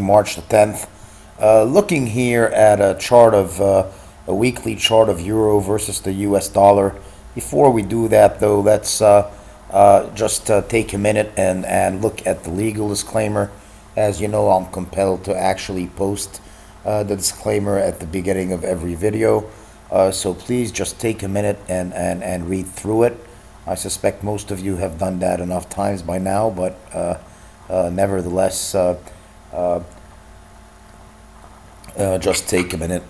March the 10th. Looking here at a chart of a weekly chart of euro versus the US dollar. Before we do that, though, let's just take a minute and look at the legal disclaimer. As you know, I'm compelled to actually post the disclaimer at the beginning of every video. So please just take a minute and read through it. I suspect most of you have done that enough times by now, but nevertheless, just take a minute.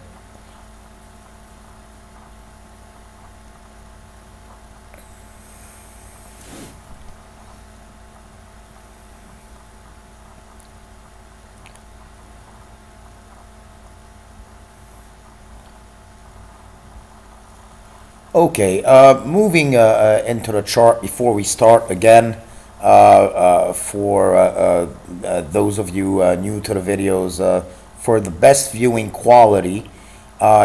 Okay, moving into the chart before we start again, for those of you new to the videos, for the best viewing quality,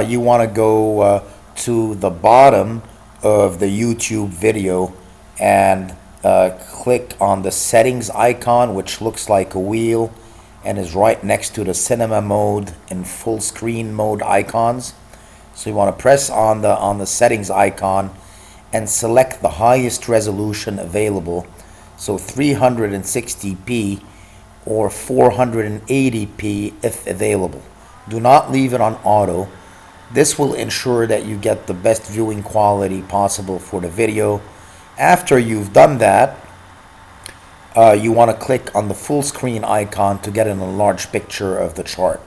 you want to go to the bottom of the YouTube video and click on the settings icon, which looks like a wheel and is right next to the cinema mode and full screen mode icons. So you want to press on the settings icon and select the highest resolution available. So 360p or 480p if available. Do not leave it on auto. This will ensure that you get the best viewing quality possible for the video. After you've done that, you want to click on the full screen icon to get an enlarged picture of the chart.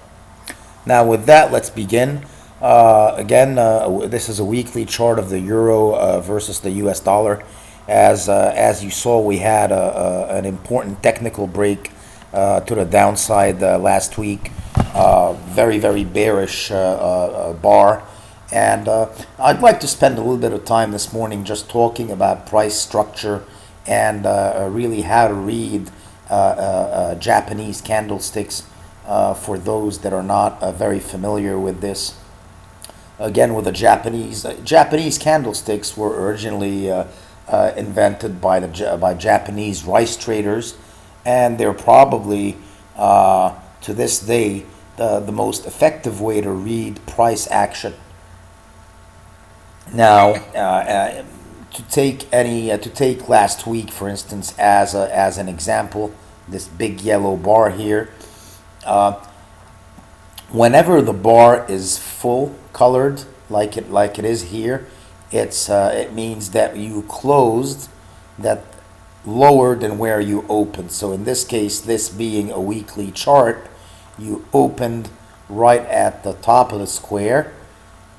Now with that, let's begin. Again, this is a weekly chart of the euro versus the US dollar. As you saw, we had an important technical break to the downside last week. Very bearish bar. And I'd like to spend a little bit of time this morning just talking about price structure and really how to read Japanese candlesticks for those that are not very familiar with this. Again, with the Japanese candlesticks were originally invented by by Japanese rice traders, and they're probably to this day the most effective way to read price action. Now, to take last week for instance as an example, this big yellow bar here. Whenever the bar is full colored like it is here, it means that you closed that lower than where you opened. So in this case, this being a weekly chart, you opened right at the top of the square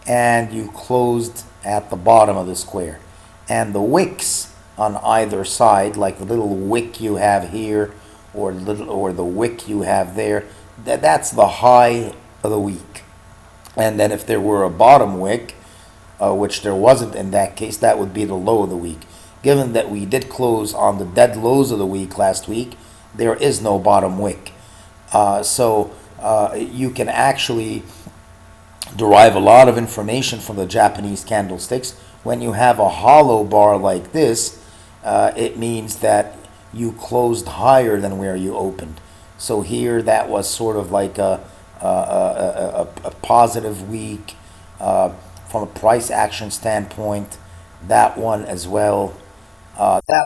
and you closed at the bottom of the square. And the wicks on either side, like the little wick you have here or the wick you have there, that's the high of the week. And then if there were a bottom wick, which there wasn't in that case, that would be the low of the week. Given that we did close on the dead lows of the week last week, there is no bottom wick. So you can actually derive a lot of information from the Japanese candlesticks. When you have a hollow bar like this, it means that you closed higher than where you opened. So here, that was sort of like a positive week from a price action standpoint. That one as well. That